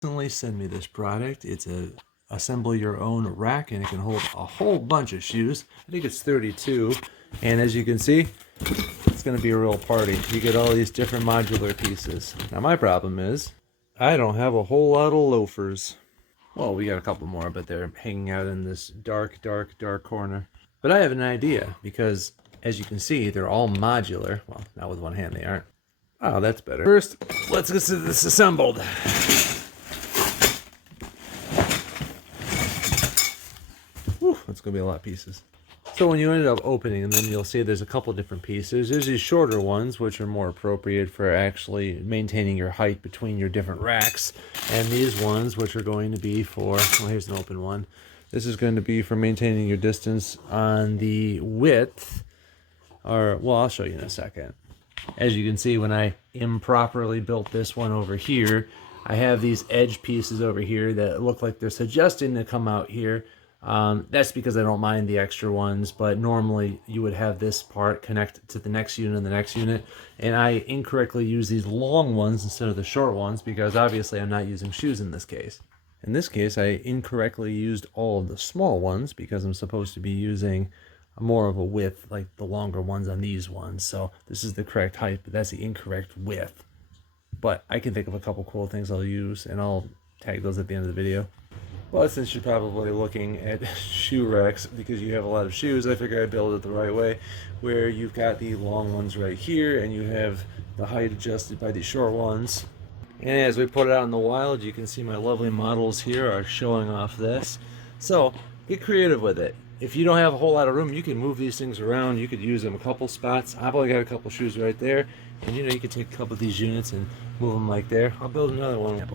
Recently send me this product. It's a assemble your own rack, and it can hold a whole bunch of shoes. I think it's 32, and as you can see, it's going to be a real party. You get all these different modular pieces. Now my problem is I don't have a whole lot of loafers. Well, we got a couple more, but they're hanging out in this dark corner. But I have an idea, because as you can see, they're all modular. Well, not with one hand they aren't. Oh, that's better. First, let's get this assembled. Whew, that's gonna be a lot of pieces. So when you ended up opening, and then you'll see there's a couple different pieces. There's these shorter ones, which are more appropriate for actually maintaining your height between your different racks. And these ones, which are going to be for, well, here's an open one. This is going to be for maintaining your distance on the width, or, well, I'll show you in a second. As you can see, when I improperly built this one over here, I have these edge pieces over here that look like they're suggesting to come out here. That's because I don't mind the extra ones, but normally you would have this part connect to the next unit and the next unit, and I incorrectly use these long ones instead of the short ones because obviously I'm not using shoes in this case. In this case, I incorrectly used all of the small ones because I'm supposed to be using more of a width, like the longer ones on these ones. So this is the correct height, but that's the incorrect width. But I can think of a couple cool things I'll use, and I'll tag those at the end of the video. But since you're probably looking at shoe racks because you have a lot of shoes, I figure I build it the right way, where you've got the long ones right here and you have the height adjusted by the short ones. And as we put it out in the wild, you can see my lovely models here are showing off this. So get creative with it. If you don't have a whole lot of room, you can move these things around. You could use them a couple spots. I've only got a couple shoes right there, and you know, you could take a couple of these units and move them like there. I'll build another one.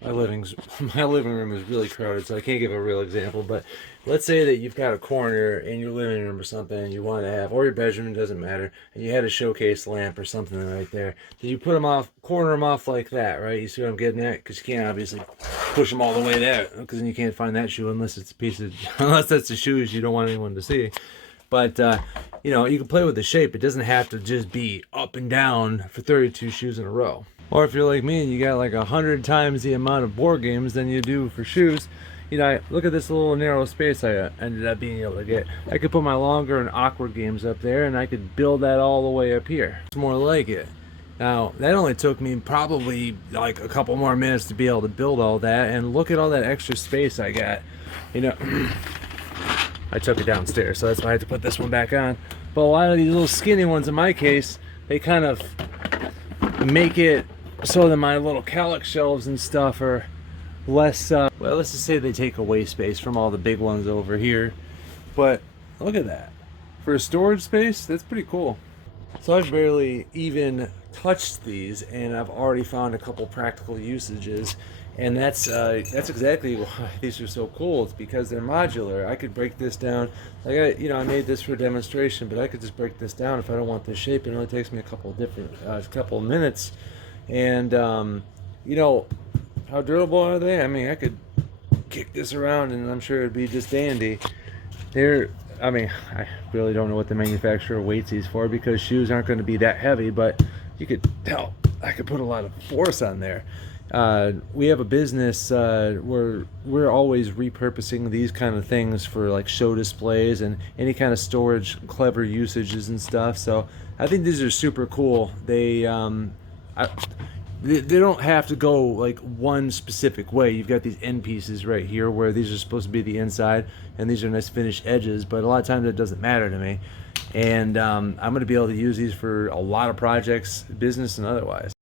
My living room is really crowded, so I can't give a real example, but let's say that you've got a corner in your living room or something and you want to have, or your bedroom, doesn't matter, and you had a showcase lamp or something right there. Then you put them off, corner them off like that, right? You see what I'm getting at? Because you can't obviously push them all the way there, because then you can't find that shoe unless it's a piece of, unless that's the shoes you don't want anyone to see. But, you know, you can play with the shape. It doesn't have to just be up and down for 32 shoes in a row. Or if you're like me and you got like 100 times the amount of board games than you do for shoes, you know, look at this little narrow space I ended up being able to get. I could put my longer and awkward games up there, and I could build that all the way up here. It's more like it. Now, that only took me probably like a couple more minutes to be able to build all that, and look at all that extra space I got. You know, I took it downstairs, so that's why I had to put this one back on. But a lot of these little skinny ones, in my case, they kind of make it so that my little calic shelves and stuff are less, well, let's just say they take away space from all the big ones over here. But look at that. For a storage space, that's pretty cool. So I've barely even touched these, and I've already found a couple practical usages. And that's exactly why these are so cool. It's because they're modular. I could break this down. Like I made this for a demonstration, but I could just break this down if I don't want this shape. It only takes me a couple of minutes. And you know, how durable are they? I mean, I could kick this around, and I'm sure it'd be just dandy. I mean, I really don't know what the manufacturer weights these for, because shoes aren't going to be that heavy. But you could tell I could put a lot of force on there. We have a business where we're always repurposing these kind of things for like show displays and any kind of storage, clever usages and stuff. So I think these are super cool. They don't have to go like one specific way. You've got these end pieces right here where these are supposed to be the inside, and these are nice finished edges, but a lot of times it doesn't matter to me. And I'm going to be able to use these for a lot of projects, business and otherwise.